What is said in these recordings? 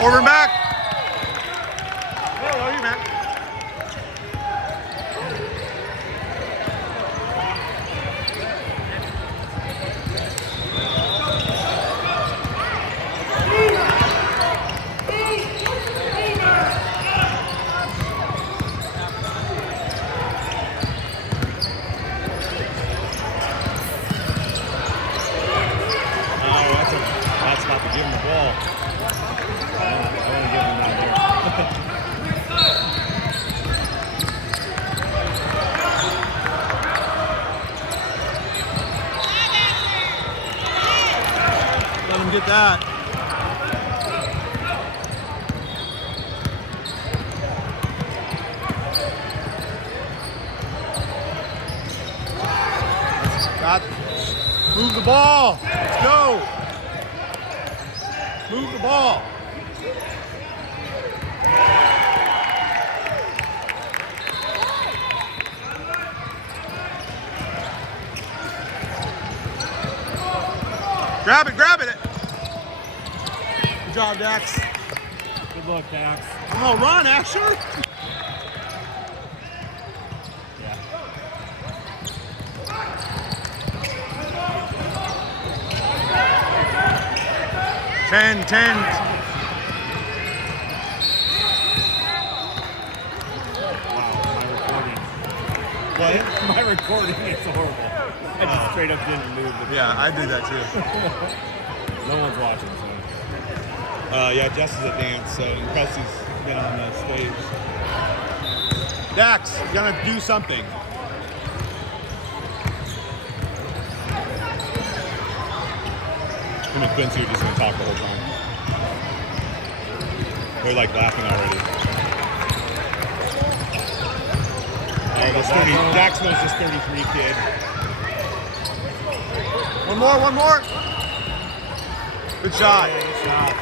Over and back. Oh, you man. That's not to give him the ball. I want to give him that here. Let him get that. Move the ball. Let's go. Move the ball. Grab it, grab it. Good job, Dax. Good luck, Dax. Oh, run, Asher. Yeah. 10. What? My recording is horrible. I just straight up didn't move the Yeah, I do that too. No one's watching, so. Yeah, Jess is at dance, so Kelsey's been on the stage. Dax, you gotta do something. Him and Quincy are just gonna talk the whole time. They're like laughing already. Oh, this 30, Dax knows this 33 kid. One more. Good shot. Yeah, good shot.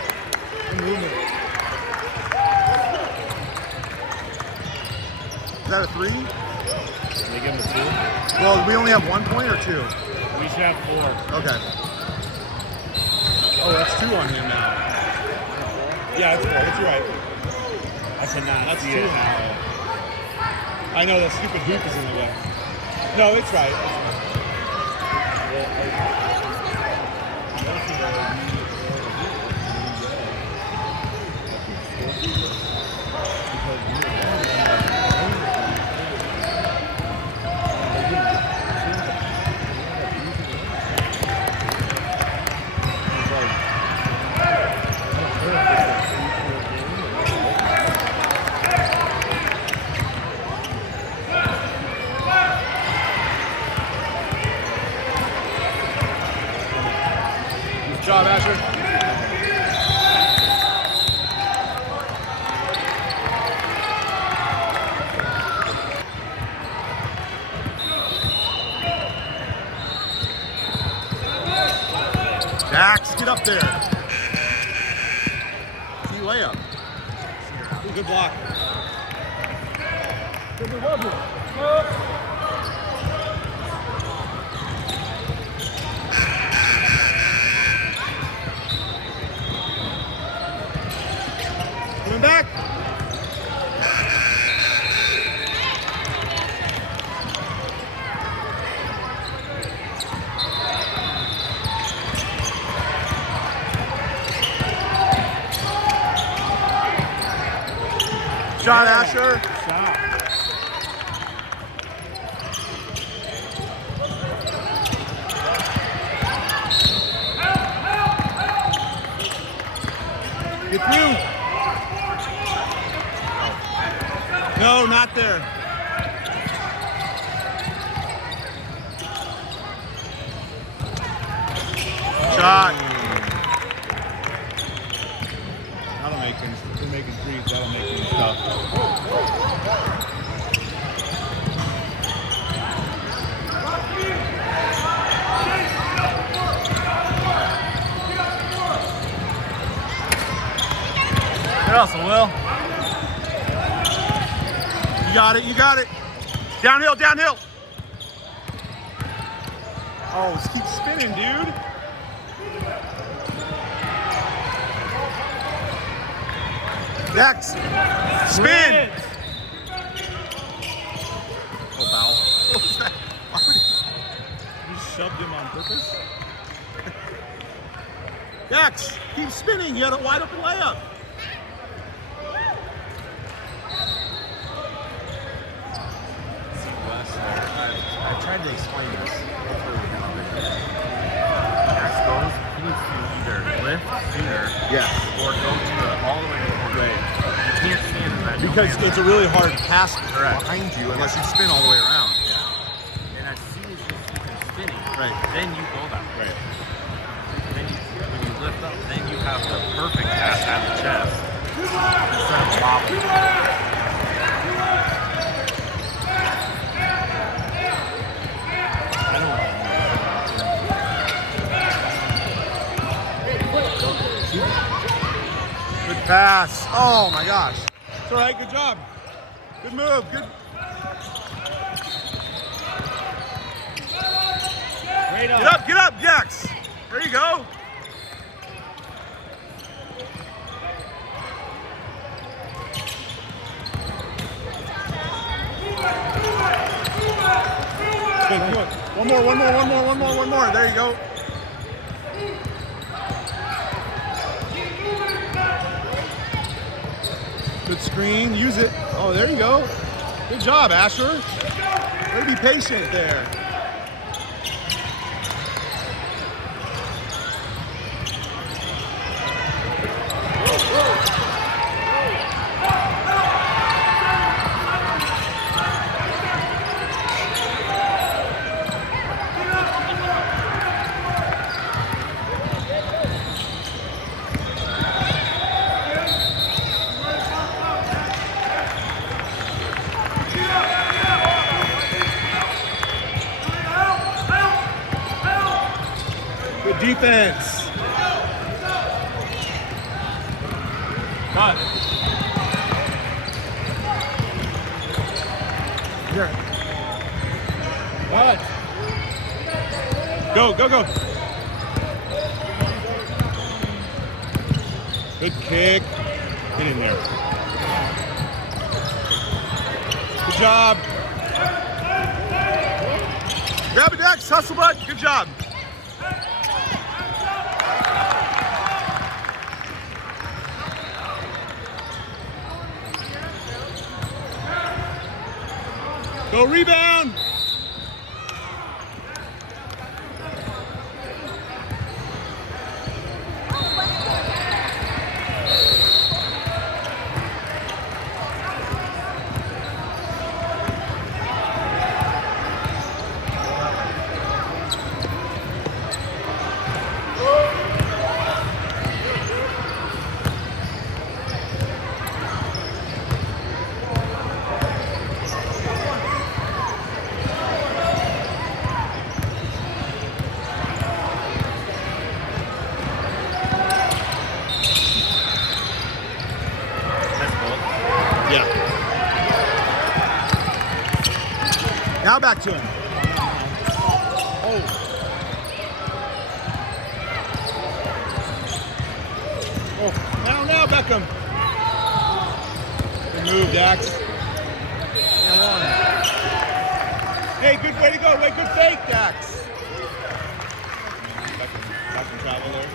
Good movement. Is that a 3? Can they give him a 2? Well, we only have 1 point or 2? We should have 4. Okay. Oh, that's 2 on him now. Yeah, that's 4. That's right. I cannot That's see 2 it. now. I know that stupid hoop is in the way. No, it's right. Good job, Asher. Dax, get up there. See layup. Good block. Coming back. Shot, Asher. Shot. Get through. No, not there. Shot. That'll make things. They're making threes. That'll make things tough. Good hustle, Will. You got it. Downhill. Oh, just keep spinning, dude. Next. Spin. Oh, foul. What was that? Why would You shoved him on purpose? Dex, keep spinning. You had a wide open layup. See, Wes, I tried to explain this. Hopefully we can understand. Max goes, he needs to either lift sooner or go all the way to the corner. Right. You can't stand in that. Because it's a really hard pass Correct. behind you unless you spin all the way around. And as soon as you see him spinning, Right. then you go that way. Right. Then when you lift up, then you have the perfect pass at the chest instead of wobbling. Good pass. Oh my gosh. It's all right. Good job. Good move. Good. Get up, Dex. There you go. Good. One more. There you go. Good screen. Use it. Oh, there you go. Good job, Asher. Way to be patient there. Good defense. Got it. Here. Got it. Go. Good kick. Get in there. Good job. Grab it, Dex. Hustle, bud. Good job. Go rebound. Now back to him. Oh. Now Beckham. Good move, Dax. Hey, good way to go. Wait, good fake, Dax. Beckham travel there.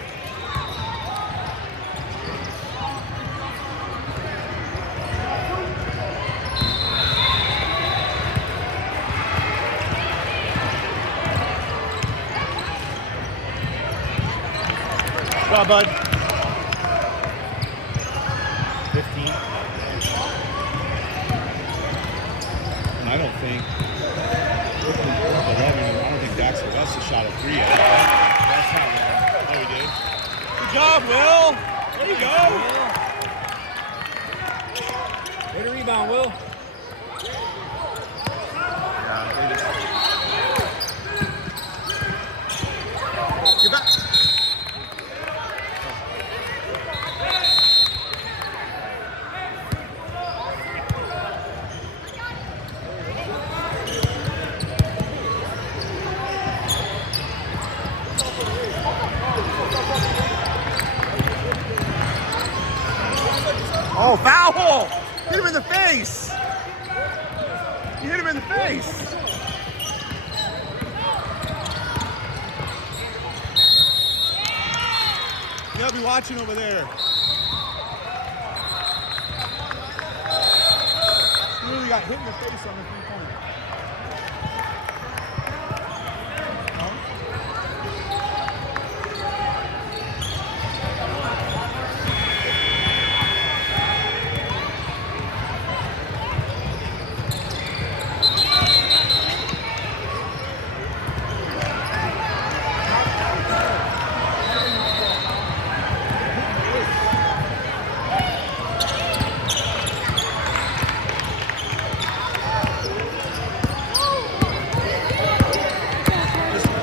Good job, bud. 15. And I don't think 11. I don't think Dax West has shot a 3 yet. That's not wrong. Oh, he did. Good job, Will. There you go. Way to rebound, Will. Get back. Oh, Oh, foul! Hit him in the face! You hit him in the face! You gotta be watching over there. He really got hit in the face on the three-pointer.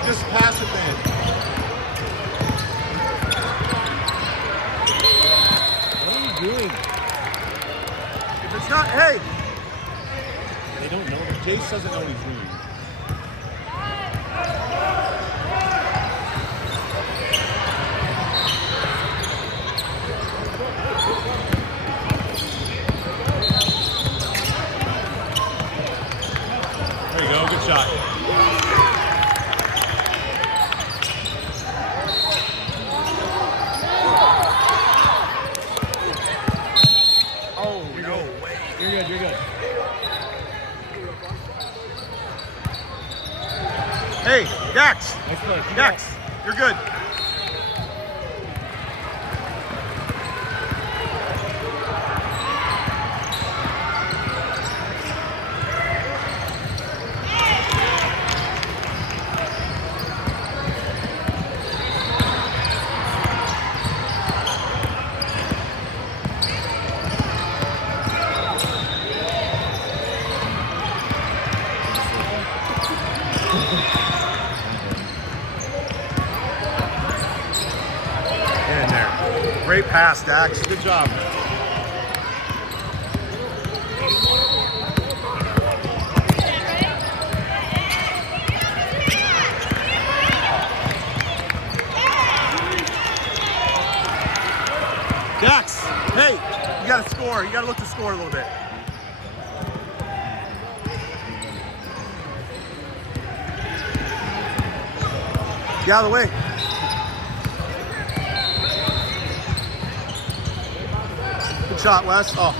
Just pass it then. What are you doing? If it's not, hey! They don't know. Jace doesn't know what he's doing. There you go, good shot. Oh, no way. You're good, you're good. Hey, Dex! Nice play. Dex, you're good. In there. Great pass, Dax. Good job. Dax, hey, you gotta score. You gotta look to score a little bit. Get out of the way. Good shot, Wes. Oh.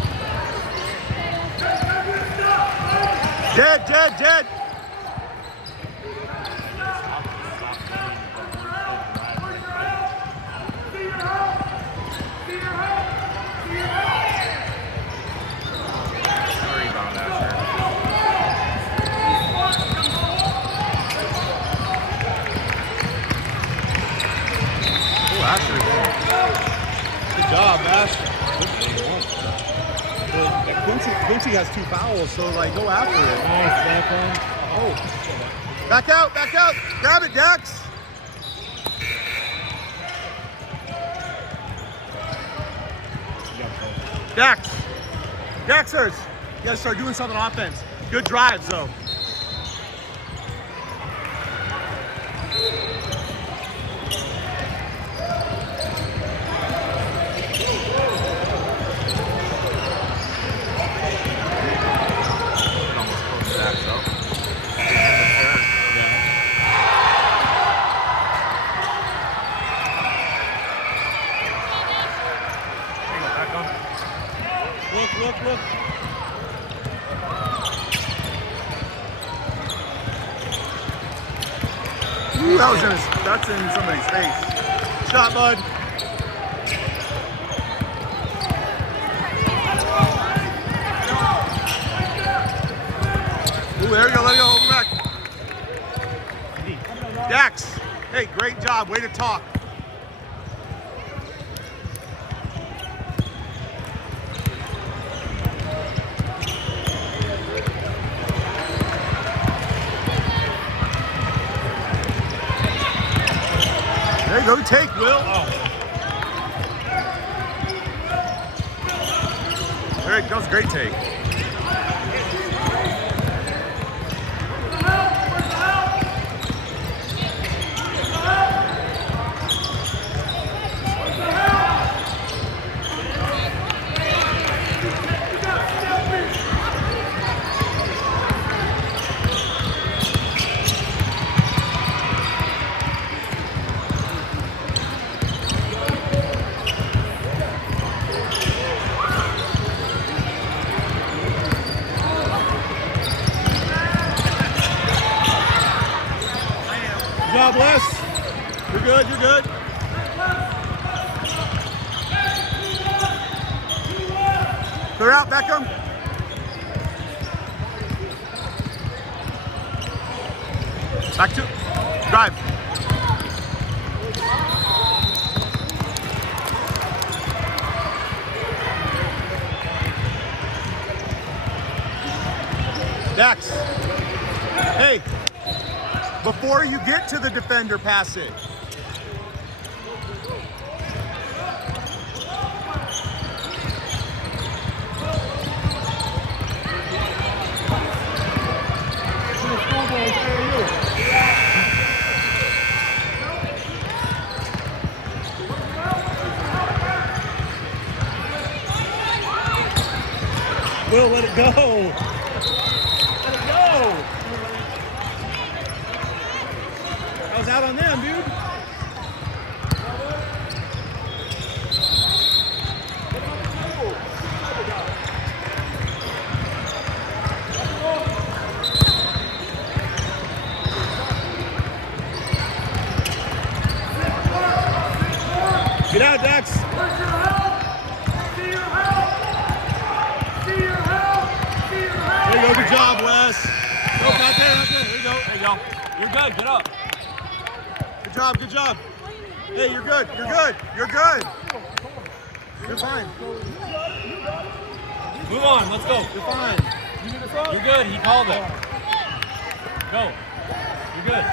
Dead, dead, dead. Rebound after. Oh, Asher. Good job, Ash. Well, Quincy has 2 fouls, so like go after it. Nice, back on. Oh. Back out, back out. Grab it, Dex. Dex. Dexers. You gotta start doing something on offense. Good drives though. Almost close to that, so. Back on. Look, look, look. Ooh, that's in somebody's face. Shot, bud. Ooh, there you go, let it go, over back. Dax, hey, great job, way to talk. There you go, take, Will. Oh. There it goes, great take. Clear out, Beckham. Back to drive. Dex. Hey, before you get to the defender, pass it. Will, let it go. Let it go. I was out on them, dude. Get out, Dex. There you go, good job, Wes. Go, right there, right there. There you go. There you go. You're good. Get up. Good job, good job. Hey, you're good, you're good, you're good. You're fine. Move on. Let's go. You're fine. You're good. He called it. Go. You're good.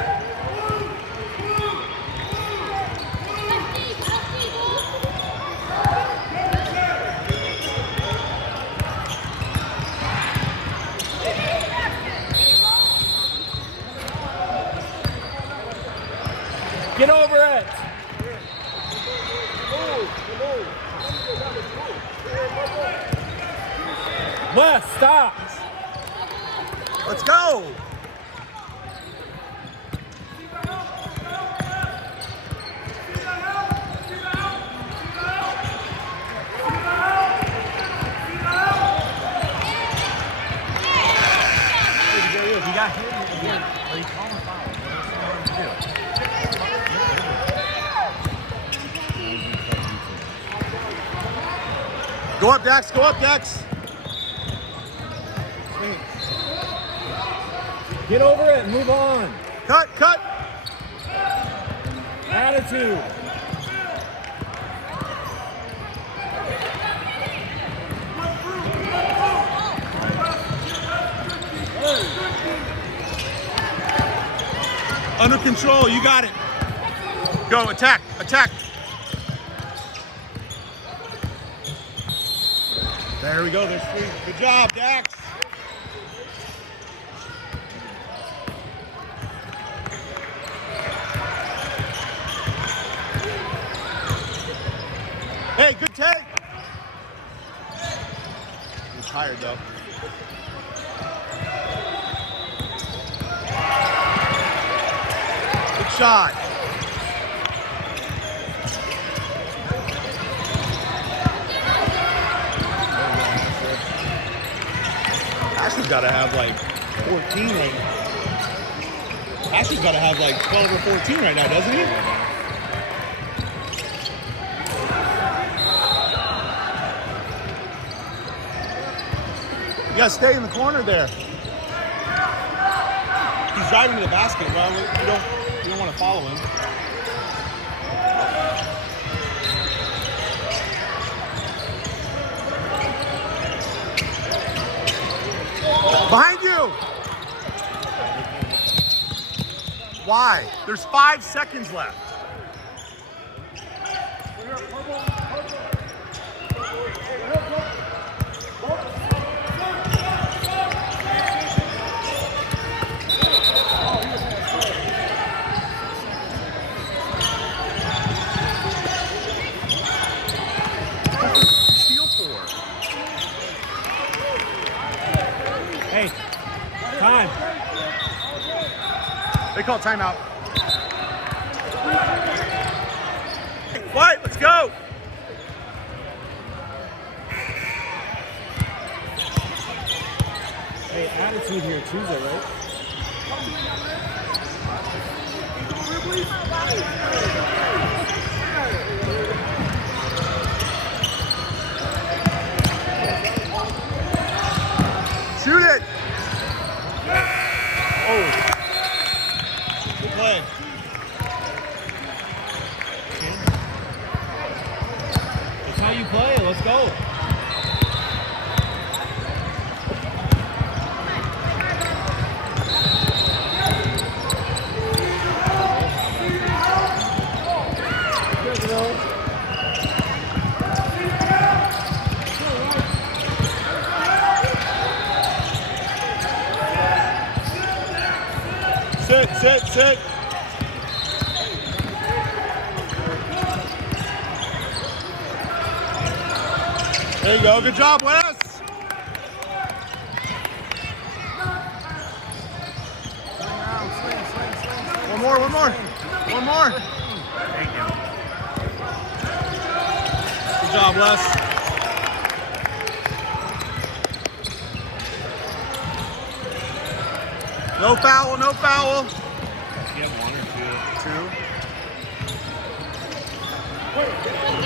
Get over it. Wes, stop. Let's go. He got hit again. But he called a foul. What else do you want to do? Go up, Dex. Go up, Dex. Get over it and move on. Cut, cut. Attitude. Under control, you got it. Go, attack, attack. There we go, there's three. Good job, Dax. Hey, good take. He's tired though. Good shot. Ashley's got to have like 14 right now. Ashley's got to have like 12 or 14 right now, doesn't he? You gotta stay in the corner there. He's driving to the basket. Well, you don't want to follow him. Behind you. Why? There's 5 seconds left. Steal for. Hey, time. They call timeout. White, let's go. Hey, attitude here Tuesday, right? let's go. Sit. There you go. Good job, Wes. One more. Thank you. Good job, Wes. No foul. You have one or two.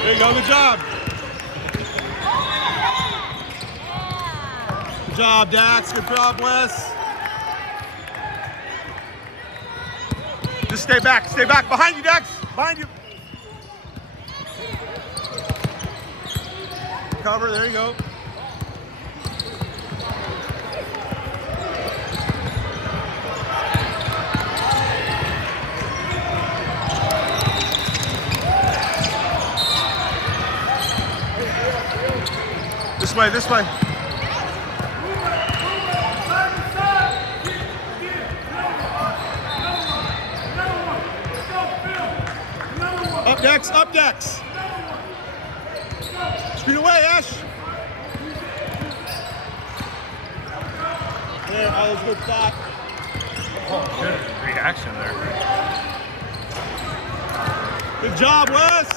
There you go. Good job. Good job, Dax. Good job, Wes. Just stay back. Behind you, Dax. Behind you. Cover. There you go. This way. Up decks. Speed away, Ash. There, that was a good thought. Oh, good reaction there. Good job, Wes.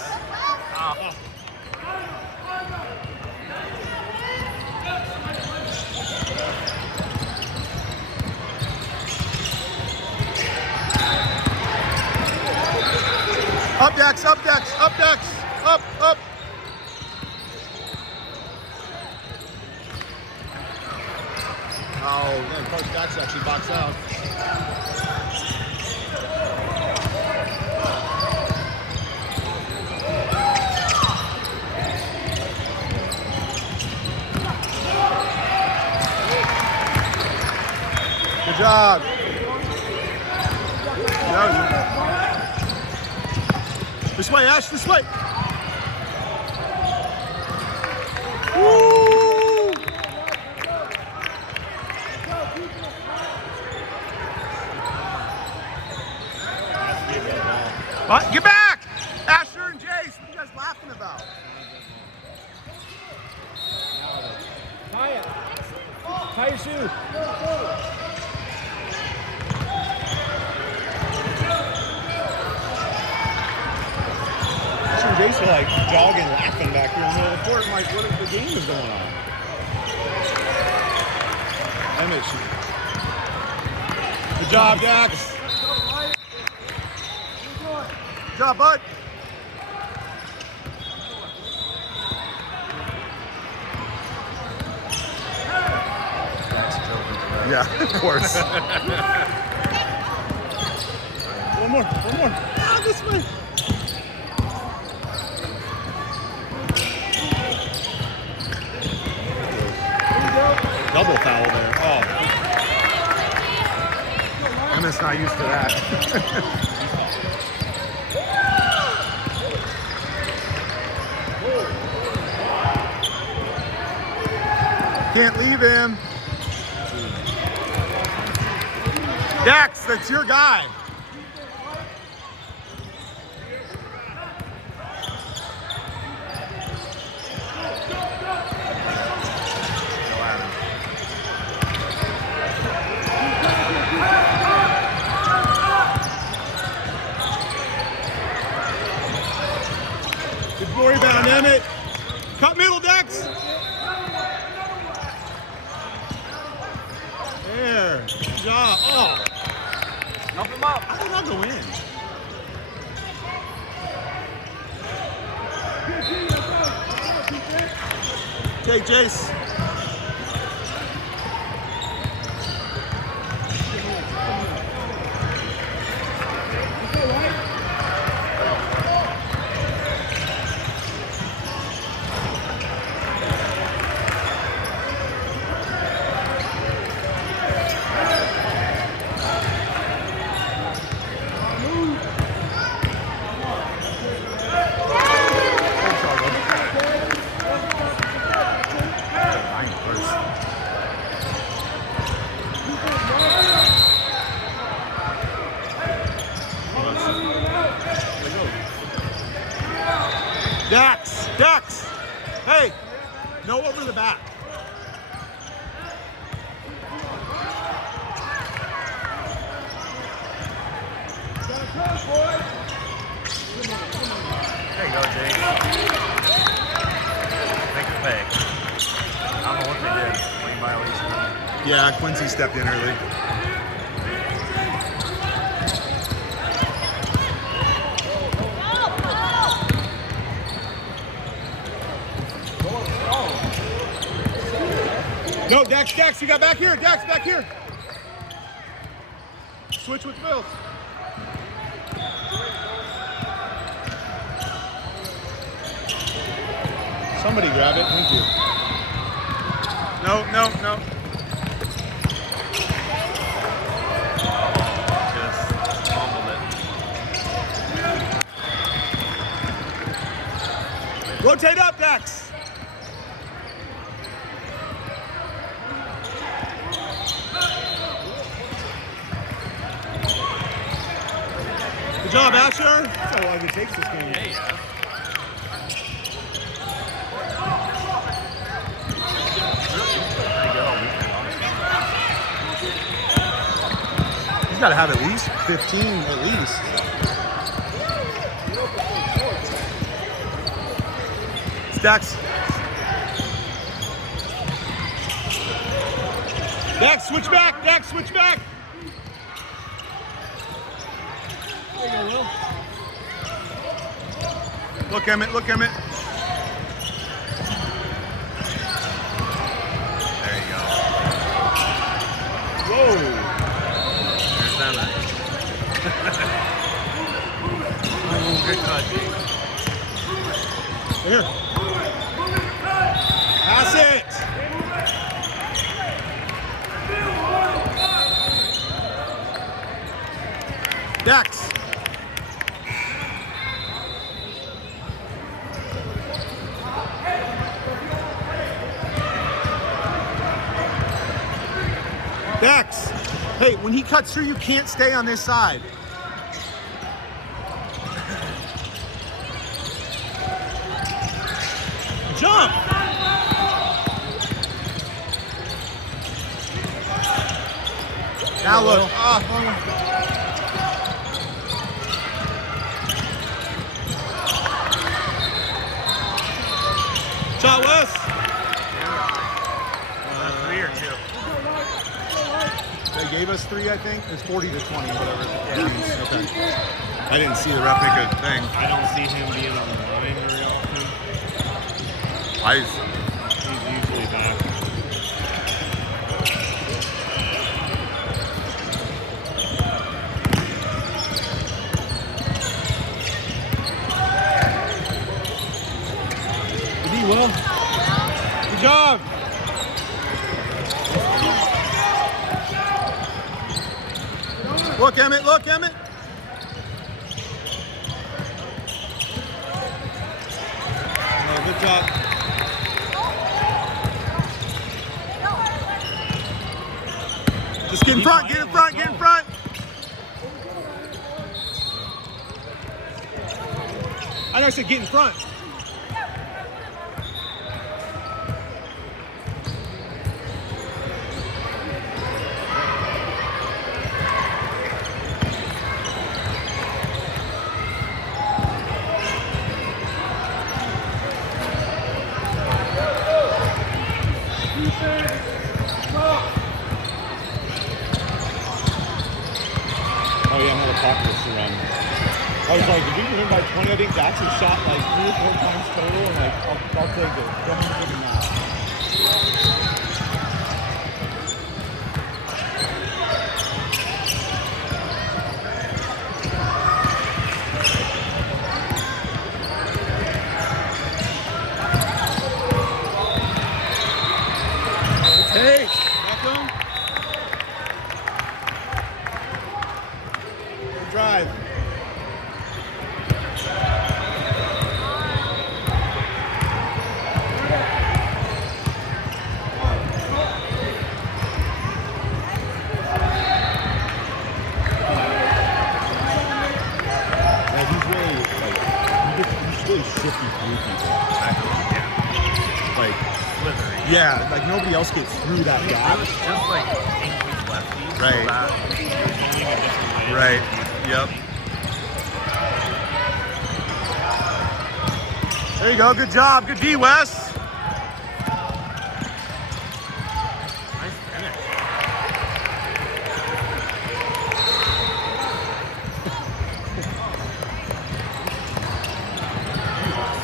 Up decks. Up. Oh, man, Coach Dax actually boxed out. Good job. This way, Ash, this way. Woo! What? Get back! Asher and Jace, what are you guys laughing about? Tie your shoe. Asher and Jace are like jogging, laughing back here in the middle of the court. I'm like, what if the game is going on? Good job, Dax. Good job, bud. Yeah, of course. One more. Ah, this way. Double foul there. Oh, Emmett's not used to that. Can't leave him. Dax, that's your guy. Good rebound, Emmett. Cut middle, Dax. There. Good job. Oh. Help him up. How did that go in? Take Jace. Dax, Dax. Hey, no over the back. There you go, Jake. Make it pay. I don't know what they did. Lane violation. Yeah, Quincy stepped in early. No, Dax, Dax, you got back here. Dax, back here. Switch with Bills. Somebody grab it. Thank you. No, no, no. Just fumbled it. Rotate up, Dax. Good job, Asher. That's how long it takes this game. Yeah. He's got to have at least 15, at least. Dax. Dax, switch back. Dax, switch back. There you go, Will. Look, Emmett. Look, Emmett. There you go. Whoa. There's Emmett. Good cut, Jake. Here. Pass it. Dax. Dax. Hey, when he cuts through, you can't stay on this side. Jump. Now look. Shot West. 3 or 2. They gave us 3, I think. It's 40 to 20, whatever. Yeah. Okay. I didn't see the ref make a thing. I don't see him being on the line very often. He's usually back. Good D, Will. Good job. Look, Emmett. Look, Emmett. Oh, good job. Just get in front, get in front, get in front. I know I said get in front. Oh yeah, another popular run. I was like, did we win by 20? I think Jackson shot like 3 or 4 times total, and like, I'll take it. Go ahead and take it now. Hey, back on. Good drive. really shifty through people. Yeah. Like, Slithery. yeah, like nobody else gets through that gap. Just like English lefties. Right. So that you're going a different way. Right. Yep. There you go. Good job. Good D, Wes. Nice finish.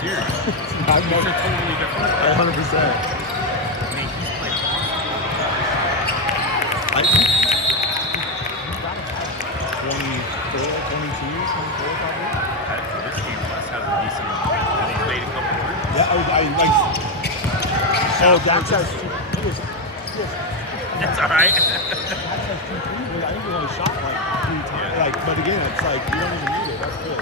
Serious. I'm These are totally different. 100%. I mean, he's playing awesome. 24, 22, 24 probably. For this game, Wes has a decent. And he's made a couple threes. Yeah, I like. So Dax has two. That's all right. Dax has 2 threes, but I think he only shot like 3 times. Like, but again, it's like you don't even need it. That's good.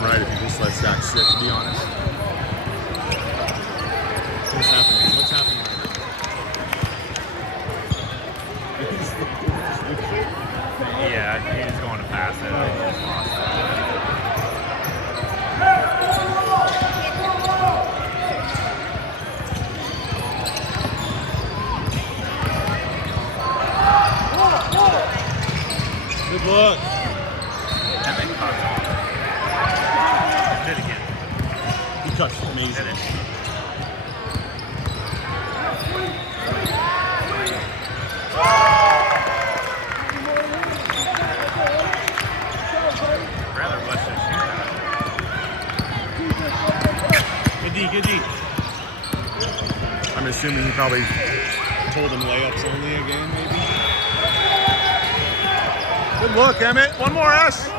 Right, if he just lets that sit, to be honest. What's happening? What's happening? Yeah, he's going to pass it. I just lost that. Good look. And then cuts off. Did it again. He cuts amazing. Did it. Rather Wes just shoot that. Good D, good D. I'm assuming he probably Told him layups only again, maybe. Good look, Emmett. One more, S.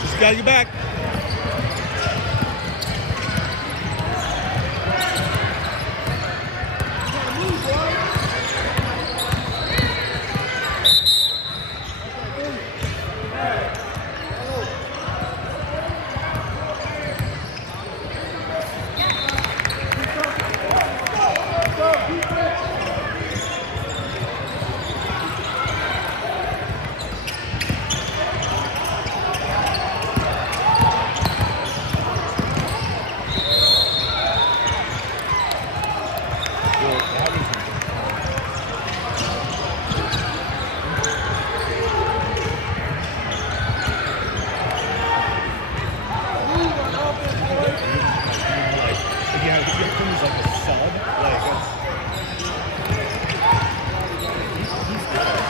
Just gotta get back.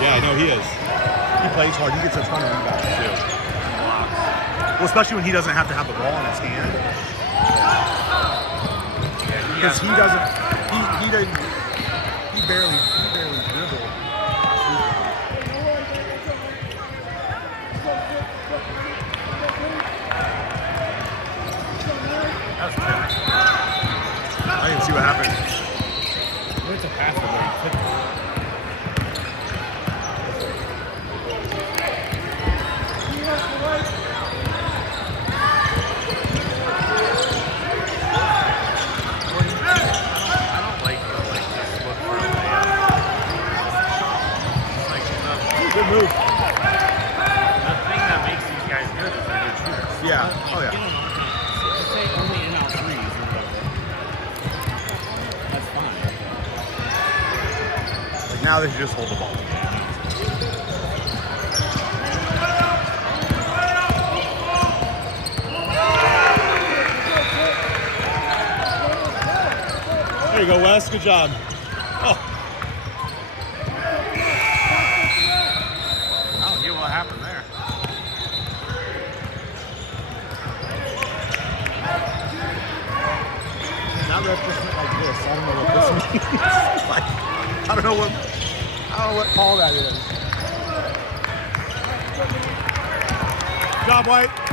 Yeah, I know he is. He plays hard. He gets a ton of rebounds too. Well, especially when he doesn't have to have the ball in his hand. Because he doesn't. He doesn't. He barely dribbled. That was good. I didn't see what happened. It's a pass where he took it. I don't like the just look for a layup. It's like Good move. the thing that makes these guys good is they're good shooters. Yeah. Oh yeah. Just say only in out threes or whatever. That's fine. Like now they should just hold the ball. There you go, Wes. Good job. Oh, I don't get what happened. That ref just went like this. I don't know what this means. Like, I don't know what call that is. Good job, White.